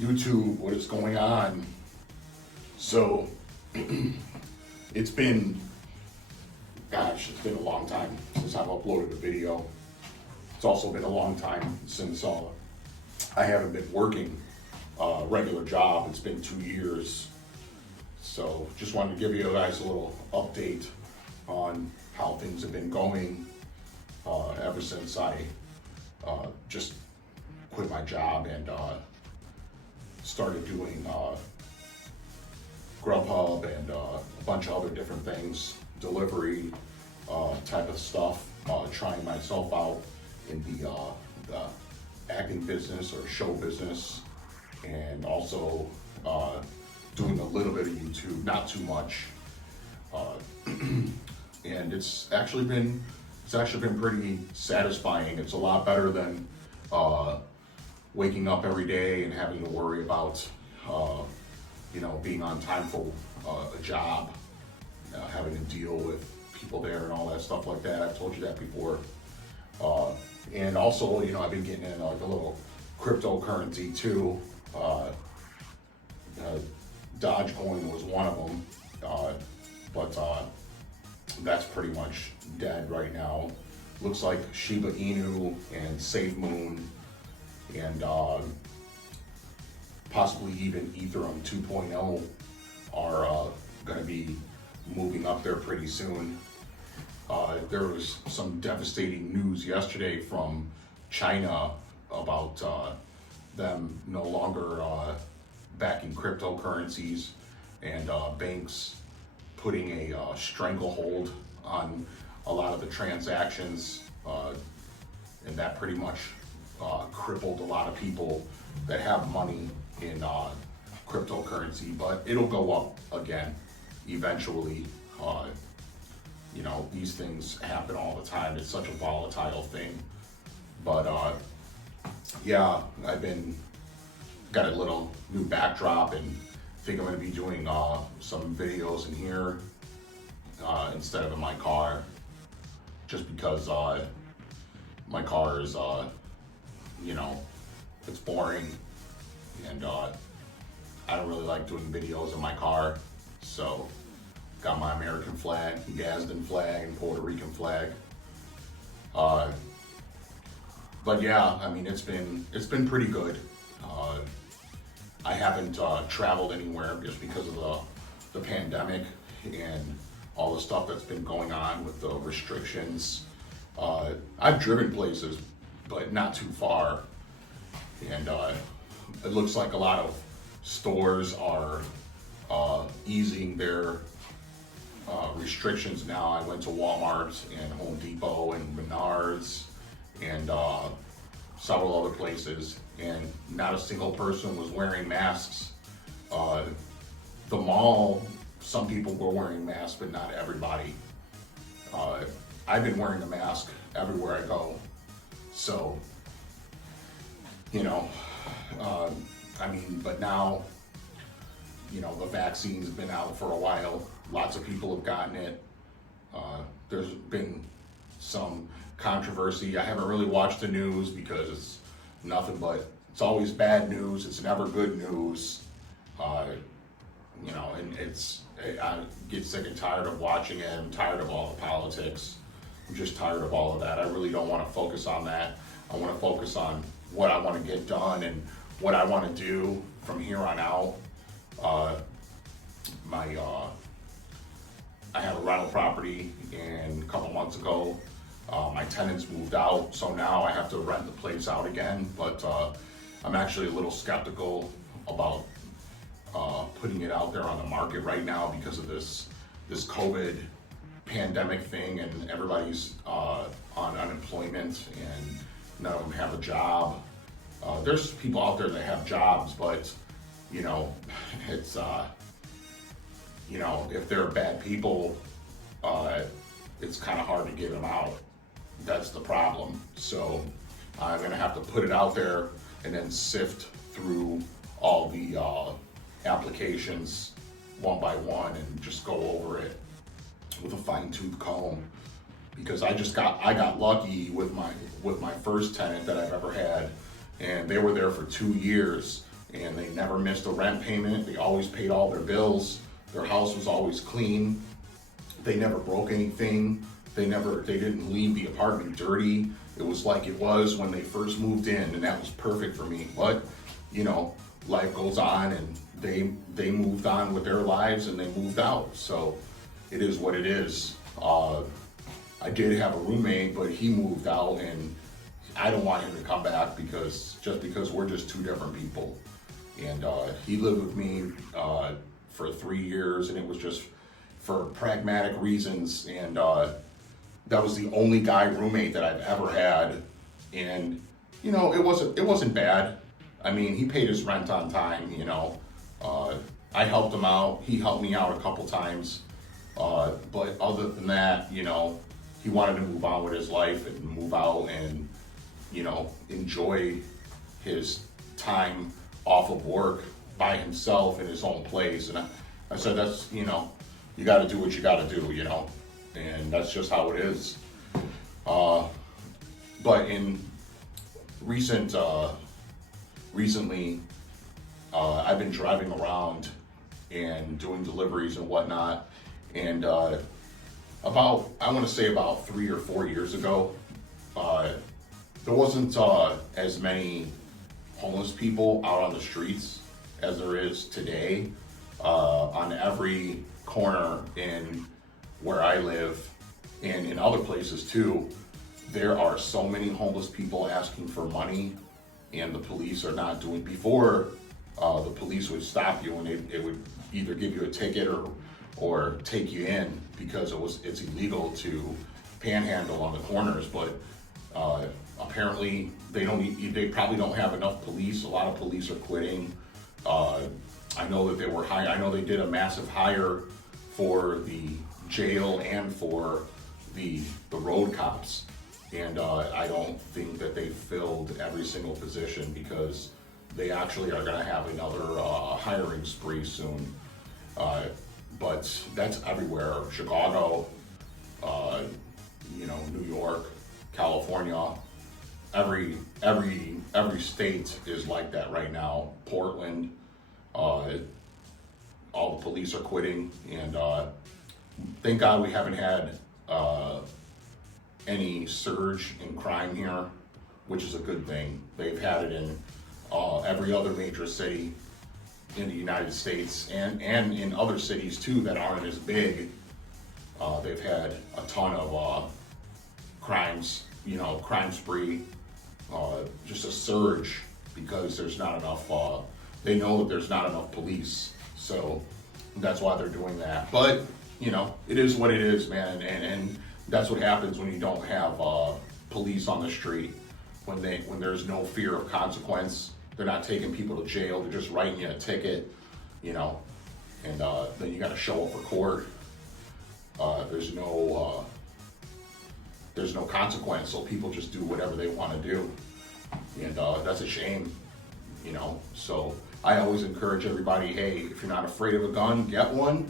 YouTube, what is going on? So, it's been, it's been a long time since I've uploaded a video. It's also been a long time since I haven't been working a regular job. It's been 2 years. So, just wanted to give you guys a little update on how things have been going ever since I just quit my job and started doing Grubhub and a bunch of other different things, delivery type of stuff, trying myself out in the acting business or show business, and also doing a little bit of YouTube, not too much. And it's actually been pretty satisfying. It's a lot better than waking up every day and having to worry about being on time for a job, having to deal with people there and all that stuff like that. I've told you that before. And also, I've been getting into like a little cryptocurrency too. Dogecoin was one of them, but that's pretty much dead right now. Looks like Shiba Inu and safemoon and possibly even Ethereum 2.0 are going to be moving up there pretty soon. There was some devastating news yesterday from China about them no longer backing cryptocurrencies and banks putting a stranglehold on a lot of the transactions, and that pretty much crippled a lot of people that have money in cryptocurrency, but it'll go up again eventually. These things happen all the time. It's such a volatile thing. But yeah, got a little new backdrop and think I'm going to be doing some videos in here instead of in my car, just because my car is it's boring, and I don't really like doing videos in my car. So got my American flag, Gadsden flag, and Puerto Rican flag. But yeah, I mean, it's been pretty good. I haven't traveled anywhere just because of the pandemic and all the stuff that's been going on with the restrictions. I've driven places, but not too far. And it looks like a lot of stores are easing their restrictions now. I went to Walmart and Home Depot and Menards and several other places, and not a single person was wearing masks. The mall, some people were wearing masks, but not everybody. I've been wearing a mask everywhere I go. So, but now, the vaccine's been out for a while. Lots of people have gotten it. There's been some controversy. I haven't really watched the news because it's nothing but, it's always bad news. It's never good news. And I get sick and tired of watching it. I'm tired of all the politics. I'm just tired of all of that. I really don't want to focus on that. I want to focus on what I want to get done and what I want to do from here on out. I have a rental property, and a couple months ago, my tenants moved out, so now I have to rent the place out again. But I'm actually a little skeptical about putting it out there on the market right now because of this COVID pandemic thing, and everybody's on unemployment and none of them have a job. There's people out there that have jobs, but it's if they're bad people, it's kind of hard to get them out. That's the problem. So I'm gonna have to put it out there and then sift through all the applications one by one and just go over it with a fine-tooth comb, because I got lucky with my first tenant that I've ever had, and they were there for 2 years. and they never missed a rent payment. They always paid all their bills. Their house was always clean. They never broke anything. They didn't leave the apartment dirty. It was like it was when they first moved in, and that was perfect for me. But, you know, life goes on, and they moved on with their lives, and they moved out. So it is what it is. I did have a roommate, but he moved out, and I don't want him to come back because we're just two different people. And he lived with me for 3 years, and it was just for pragmatic reasons. And that was the only guy roommate that I've ever had. And you know, it wasn't bad. I mean, he paid his rent on time. You know, I helped him out. He helped me out a couple times. But other than that, you know, he wanted to move on with his life and move out and, you know, enjoy his time off of work by himself in his own place. And I said, that's, you know, you got to do what you got to do, you know, and that's just how it is. But in recently, I've been driving around and doing deliveries and whatnot. And I want to say about 3 or 4 years ago, there wasn't as many homeless people out on the streets as there is today. On every corner in where I live and in other places too, there are so many homeless people asking for money, and the police are not doing. Before, the police would stop you and it would either give you a ticket or take you in because it's illegal to panhandle on the corners. But apparently they probably don't have enough police. A lot of police are quitting. I know that I know they did a massive hire for the jail and for the road cops. And I don't think that they filled every single position because they actually are gonna have another hiring spree soon. But that's everywhere. Chicago, you know, New York, California, every state is like that right now. Portland, all the police are quitting, and thank God we haven't had any surge in crime here, which is a good thing. They've had it in every other major city in the United States and in other cities too that aren't as big. They've had a ton of crimes, you know, crime spree, just a surge because there's not enough, they know that there's not enough police. So that's why they're doing that. But, you know, it is what it is, man. And that's what happens when you don't have police on the street, when there's no fear of consequence. They're not taking people to jail. They're just writing you a ticket, you know, and then you got to show up for court. There's no consequence, so people just do whatever they want to do, and that's a shame, you know. So I always encourage everybody, hey, if you're not afraid of a gun, get one,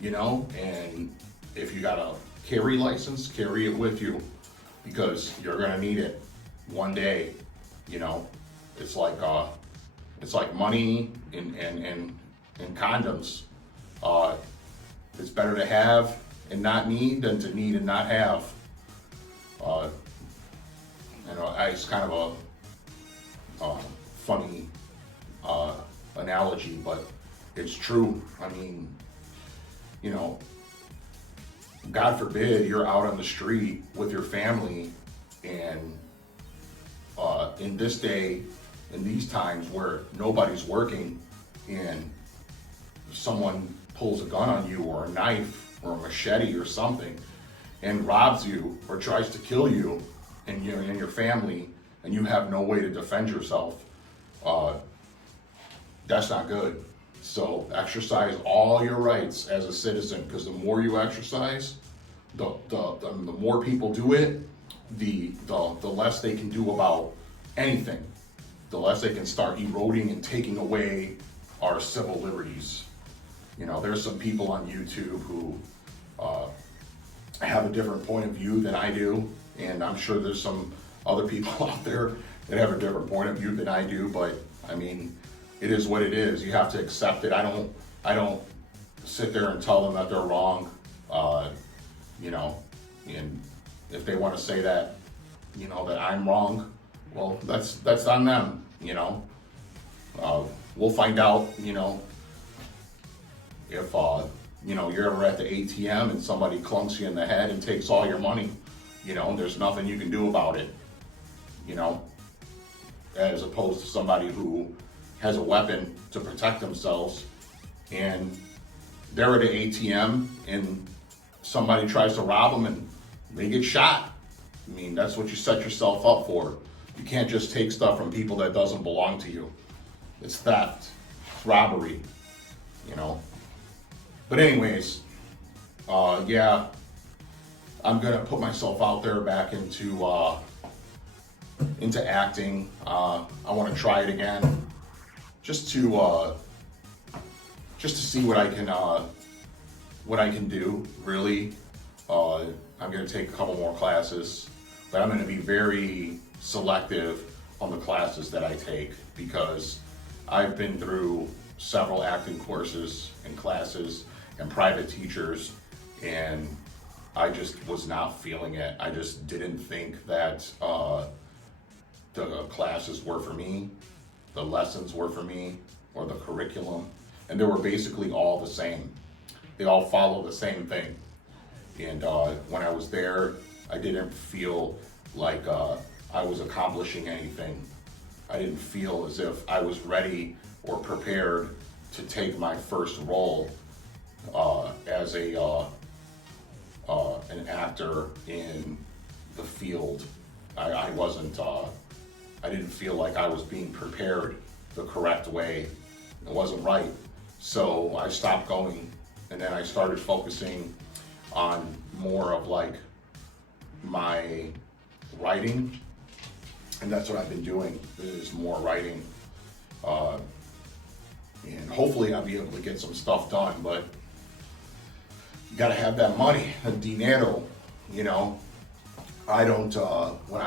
you know, and if you got a carry license, carry it with you because you're gonna need it one day, you know. It's like money and condoms. It's better to have and not need than to need and not have. You know, it's kind of a funny analogy, but it's true. I mean, you know, God forbid you're out on the street with your family, and in this day, in these times where nobody's working, and someone pulls a gun on you or a knife or a machete or something and robs you or tries to kill you and you and your family, and you have no way to defend yourself, that's not good. So exercise all your rights as a citizen, because the more you exercise, the more people do it, the less they can do about anything. The less they can start eroding and taking away our civil liberties. You know, there's some people on YouTube who have a different point of view than I do, and I'm sure there's some other people out there that have a different point of view than I do, but I mean, it is what it is. You have to accept it. I don't sit there and tell them that they're wrong. You know, and if they want to say that, you know, that I'm wrong, well, that's on them. You know, we'll find out. You know, if you know, you're ever at the ATM and somebody clunks you in the head and takes all your money, you know, there's nothing you can do about it. You know, as opposed to somebody who has a weapon to protect themselves, and they're at an ATM and somebody tries to rob them and they get shot. I mean, that's what you set yourself up for. You can't just take stuff from people that doesn't belong to you. It's theft, it's robbery, you know. But anyways, yeah, I'm gonna put myself out there back into acting. I want to try it again, just to see what I can do. Really, I'm gonna take a couple more classes, but I'm gonna be very selective on the classes that I take, because I've been through several acting courses and classes and private teachers, and I just was not feeling it. I just didn't think that the classes were for me, the lessons were for me, or the curriculum. And they were basically all the same. They all follow the same thing. And when I was there, I didn't feel like I was accomplishing anything. I didn't feel as if I was ready or prepared to take my first role as an actor in the field. I wasn't. I didn't feel like I was being prepared the correct way. It wasn't right. So I stopped going, and then I started focusing on more of like my writing, and that's what I've been doing, is more writing. And hopefully I'll be able to get some stuff done, but you gotta have that money, the dinero, you know. I don't, when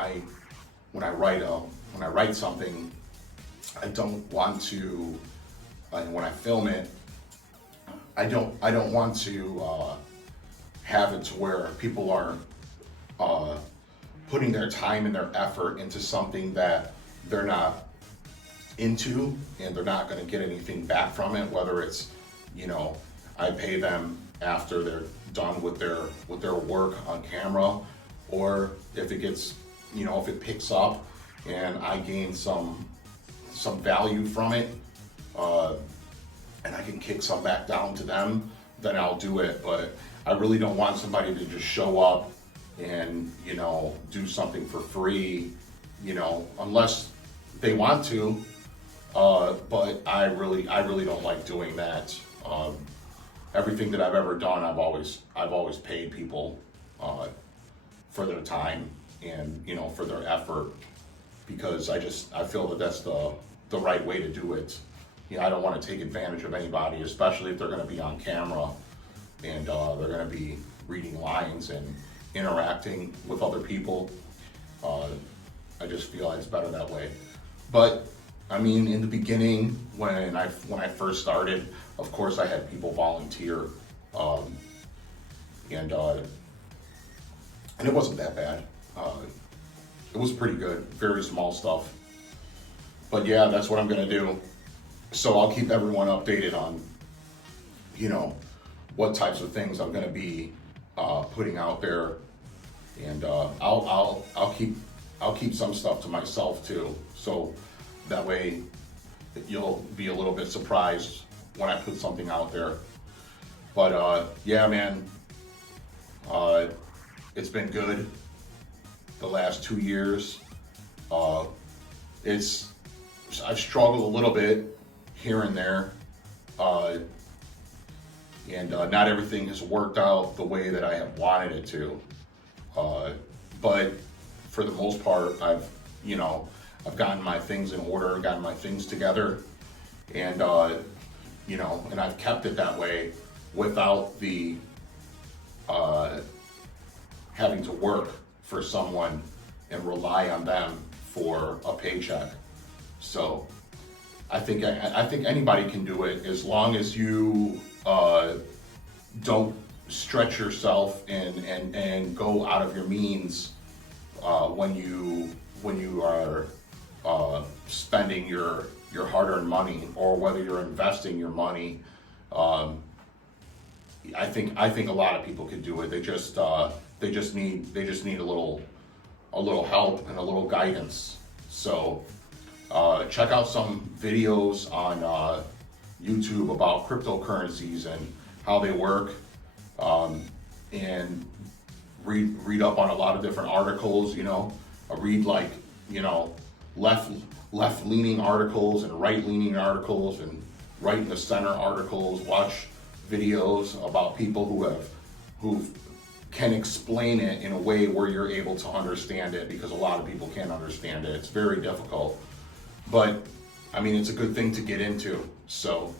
I write something, I don't want to, and when I film it, I don't want to have it to where people are putting their time and their effort into something that they're not into, and they're not going to get anything back from it. Whether it's, you know, I pay them after they're done with their work on camera, or if it gets, you know, if it picks up and I gain some value from it, and I can kick some back down to them, then I'll do it. But I really don't want somebody to just show up and, you know, do something for free, you know, unless they want to. But I really don't like doing that. Everything that I've ever done, I've always paid people for their time and, you know, for their effort, because I feel that that's the right way to do it. You know, I don't want to take advantage of anybody, especially if they're going to be on camera and they're going to be reading lines and interacting with other people. I just feel it's better that way. But I mean, in the beginning, when I first started, of course I had people volunteer, and it wasn't that bad. It was pretty good, very small stuff. But yeah, that's what I'm gonna do. So I'll keep everyone updated on, you know, what types of things I'm gonna be putting out there, and I'll keep some stuff to myself too. So that way you'll be a little bit surprised when I put something out there. But yeah, man, it's been good the last 2 years. I've struggled a little bit here and there, and not everything has worked out the way that I have wanted it to. But for the most part, I've gotten my things in order, gotten my things together, and and I've kept it that way without the having to work for someone and rely on them for a paycheck. So I think anybody can do it as long as you don't stretch yourself and go out of your means when you are spending your hard-earned money, or whether you're investing your money. I think a lot of people could do it. They just need a little help and a little guidance. So check out some videos on YouTube about cryptocurrencies and how they work, and read up on a lot of different articles. Read left-leaning articles and right-leaning articles, and right in the center articles. Watch videos about people who can explain it in a way where you're able to understand it, because a lot of people can't understand it. It's very difficult, but I mean, it's a good thing to get into. So,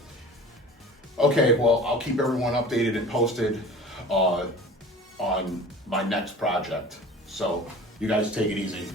okay, well, I'll keep everyone updated and posted on my next project. So you guys take it easy.